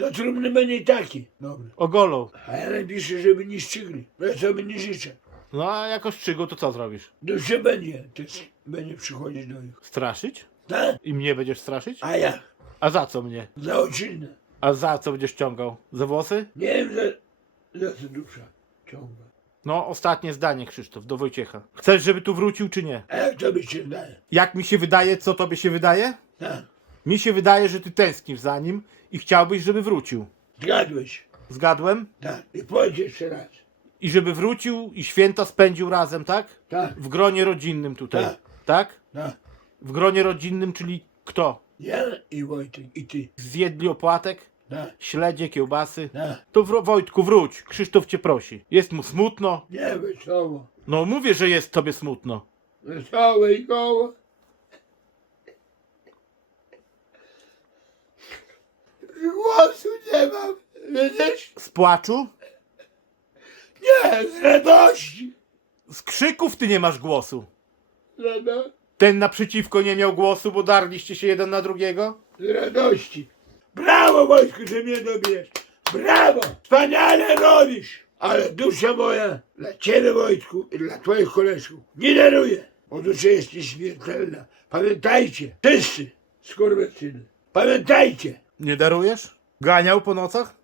Do trumny będzie i taki. Dobry. Ogolą. A ja napiszę, żeby nie ścigli. Bo ja sobie nie życzę. No a jako strzygł, to co zrobisz? Dobrze będzie. Też będzie przychodzić do nich. Straszyć? Tak? I mnie będziesz straszyć? A ja. A za co mnie? Za oczynne. A za co będziesz ciągał? Za włosy? Nie wiem, za, za co dusza ciąga. No, ostatnie zdanie, Krzysztof, do Wojciecha. Chcesz, żeby tu wrócił, czy nie? A jak to by się daje? Jak mi się wydaje, co tobie się wydaje? Tak. Mi się wydaje, że ty tęsknisz za nim i chciałbyś, żeby wrócił. Zgadłeś. Zgadłem? Tak. I powiedz jeszcze raz. I żeby wrócił i święta spędził razem, tak? Tak. W gronie rodzinnym tutaj. Tak. Tak? Tak. W gronie rodzinnym, czyli kto? Ja i Wojtek i ty. Zjedli opłatek? Tak. Śledzie, kiełbasy? Tak. To wro- Wojtku, wróć. Krzysztof cię prosi. Jest mu smutno? Nie wesoło. No mówię, że jest tobie smutno. Wesołe i koło. Głosu nie mam. Widzisz? Z płaczu? Nie, z radości. Z krzyków ty nie masz głosu. Z, rado... Ten naprzeciwko nie miał głosu, bo darliście się jeden na drugiego? z radości. Brawo, Wojtku, że mnie dobijesz. Brawo. Wspaniale robisz. Ale dusza moja dla ciebie, Wojtku, i dla twoich koleżków nie daruje. Bo dusza jest nieśmiertelna. Pamiętajcie, wszyscy, skurwysyny. Pamiętajcie. Nie darujesz? Ganiał po nocach?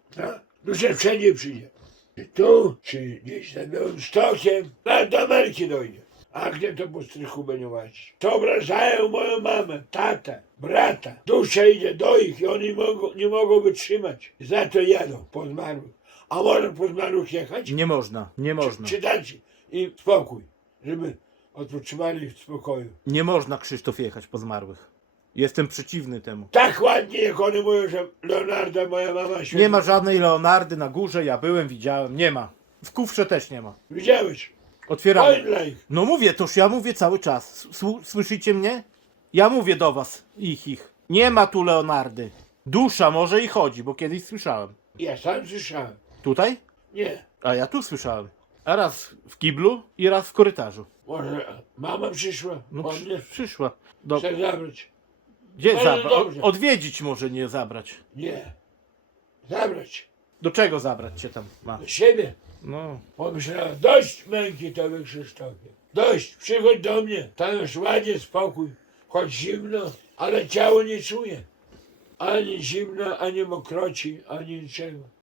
Dusza wszędzie przyjdzie. Czy tu, czy gdzieś za Białym Stokiem, nawet do Ameryki dojdzie. A gdzie to po strychu będzie łazić? To obrażają moją mamę, tatę, brata. Dusza idzie do ich i oni mogą, nie mogą wytrzymać. Za to jadą po zmarłych. A można po zmarłych jechać? Nie można, nie można. Czy, czy dać im spokój, żeby odpoczywali w spokoju. Nie można, Krzysztof, jechać po zmarłych. Jestem przeciwny temu. Tak ładnie, jak oni mówią, że Leonarda, moja mama świetna. Nie ma żadnej Leonardy na górze, ja byłem, widziałem. Nie ma. W kufrze też nie ma. Widziałeś? Oj Otwieramy. dla ich. No mówię, toż ja mówię cały czas. Słyszycie mnie? Ja mówię do was, ich, ich. Nie ma tu Leonardy. Dusza może i chodzi, bo kiedyś słyszałem. Ja sam słyszałem. Tutaj? Nie. A ja tu słyszałem. A raz w kiblu i raz w korytarzu. Może mama przyszła? No przy, przyszła. Do, chce zabrać. Gdzie zabrać? dobrze. Odwiedzić może nie zabrać. Nie. Zabrać. Do czego zabrać cię tam ma? Do siebie. No. Pomyślała, dość męki tobie Krzysztofie. Dość, przychodź do mnie. Tam już ładnie, spokój. Choć zimno, ale ciało nie czuje. Ani zimna, ani mokroci, ani niczego.